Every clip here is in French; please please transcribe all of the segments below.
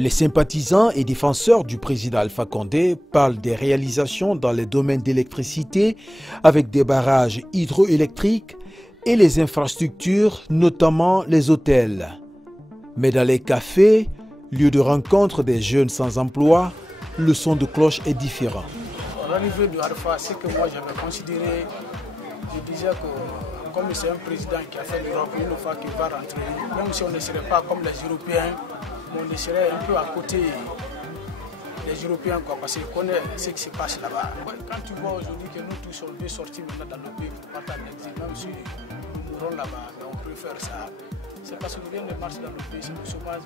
Les sympathisants et défenseurs du président Alpha Condé parlent des réalisations dans les domaines d'électricité avec des barrages hydroélectriques et les infrastructures, notamment les hôtels. Mais dans les cafés, lieu de rencontre des jeunes sans emploi, le son de cloche est différent. L'arrivée de Alpha, c'est que moi j'avais considéré, je disais que comme c'est un président qui a fait l'Europe, une fois qu'il va rentrer, même si on ne serait pas comme les Européens, on serait un peu à côté des Européens, parce qu'ils connaissent ce qui se passe là-bas. Quand tu vois aujourd'hui que nous tous on veut sortir maintenant dans le pays pour partir en exil, même si nous mourons là-bas, mais on préfère ça. C'est parce que rien ne marche dans le pays, c'est le chômage.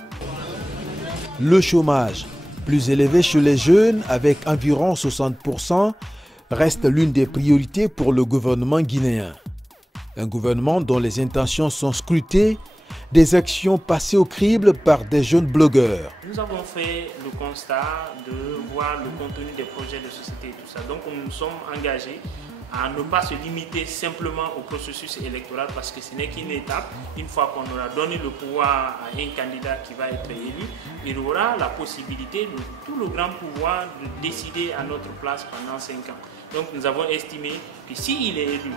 Le chômage, plus élevé chez les jeunes avec environ 60%, reste l'une des priorités pour le gouvernement guinéen. Un gouvernement dont les intentions sont scrutées, des actions passées au crible par des jeunes blogueurs. Nous avons fait le constat de voir le contenu des projets de société et tout ça. Donc nous nous sommes engagés à ne pas se limiter simplement au processus électoral parce que ce n'est qu'une étape. Une fois qu'on aura donné le pouvoir à un candidat qui va être élu, il aura la possibilité, tout le grand pouvoir de décider à notre place pendant 5 ans. Donc nous avons estimé que s'il est élu,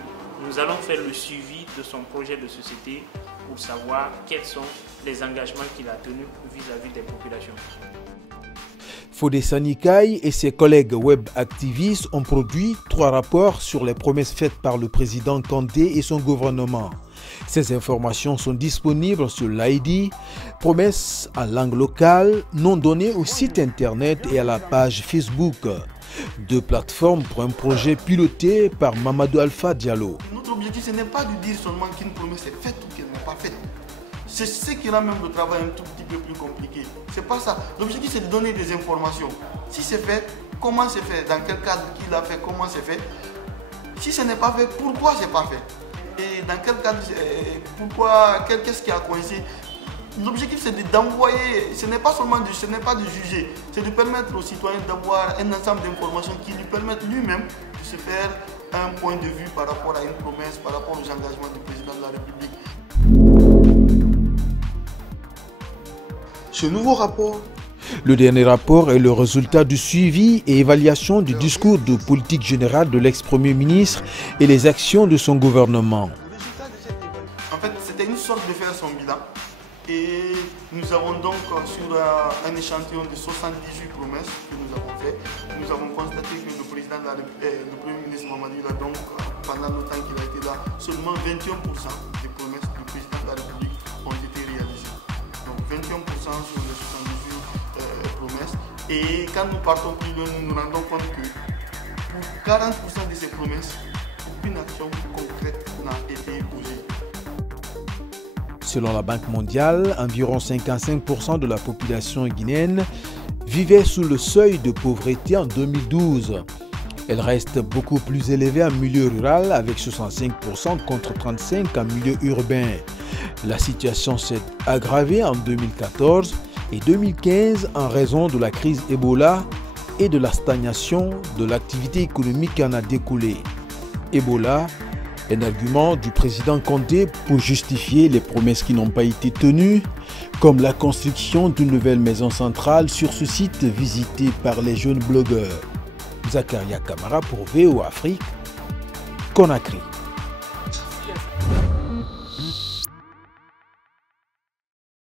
nous allons faire le suivi de son projet de société pour savoir quels sont les engagements qu'il a tenus vis-à-vis des populations. Fodé Sanikaï et ses collègues web activistes ont produit 3 rapports sur les promesses faites par le président Condé et son gouvernement. Ces informations sont disponibles sur l'ID, promesses en langue locale, non données au site internet et à la page Facebook. 2 plateformes pour un projet piloté par Mamadou Alpha Diallo. Notre objectif, ce n'est pas de dire seulement qu'une promesse est faite ou qu'elle n'est pas faite. C'est ce qui rend même le travail un tout petit peu plus compliqué. C'est pas ça. L'objectif, c'est de donner des informations. Si c'est fait, comment c'est fait, dans quel cadre qu'il a fait, comment c'est fait. Si ce n'est pas fait, pourquoi c'est pas fait. Et dans quel cadre, pourquoi, qu'est-ce qui a coincé. L'objectif, c'est d'envoyer, ce n'est pas seulement ce n'est pas de juger, c'est de permettre aux citoyens d'avoir un ensemble d'informations qui lui permettent lui-même de se faire un point de vue par rapport à une promesse, par rapport aux engagements du président de la République. Ce nouveau rapport. Le dernier rapport est le résultat du suivi et évaluation du discours de politique générale de l'ex-premier ministre et les actions de son gouvernement. En fait, c'était une sorte de faire son bilan. Et nous avons donc sur un échantillon de 78 promesses que nous avons fait, nous avons constaté que le président de la République, le Premier ministre Mamadou, donc pendant le temps qu'il a été là, seulement 21% des promesses du président de la République ont été réalisées. Donc 21% sur les 78 promesses. Et quand nous partons plus loin, nous nous rendons compte que pour 40% de ces promesses, aucune action concrète n'a été posée. Selon la Banque mondiale, environ 55% de la population guinéenne vivait sous le seuil de pauvreté en 2012. Elle reste beaucoup plus élevée en milieu rural avec 65% contre 35% en milieu urbain. La situation s'est aggravée en 2014 et 2015 en raison de la crise Ebola et de la stagnation de l'activité économique qui en a découlé. Ebola, un argument du président Condé pour justifier les promesses qui n'ont pas été tenues, comme la construction d'une nouvelle maison centrale sur ce site visité par les jeunes blogueurs. Zakaria Kamara pour VOA Afrique, Conakry.